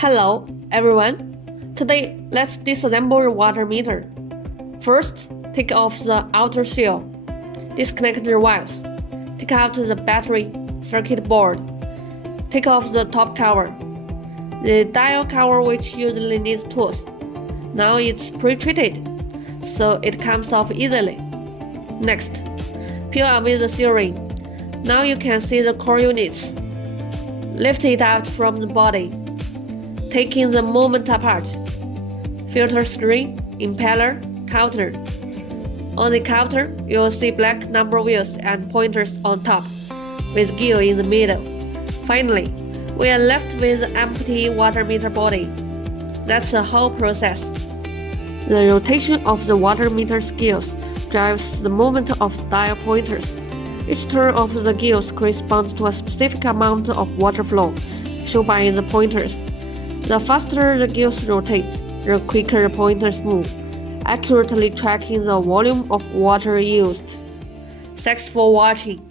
Hello, everyone. Today, let's disassemble the water meter. First, take off the outer shell. Disconnect the wires. Take out the battery circuit board. Take off the top cover. The dial cover, which usually needs tools. Now it's pre-treated, so it comes off easily. Next, peel away the sealing. Now you can see the core units. Lift it out from the body, taking the movement apart. Filter screen, impeller, counter. On the counter, you will see black number wheels and pointers on top, with gear in the middle. Finally, we are left with the empty water meter body. That's the whole process. The rotation of the water meter gears drives the movement of the dial pointers. Each turn of the gears corresponds to a specific amount of water flow, shown by the pointers. The faster the gears rotate, the quicker the pointers move, accurately tracking the volume of water used. Thanks for watching.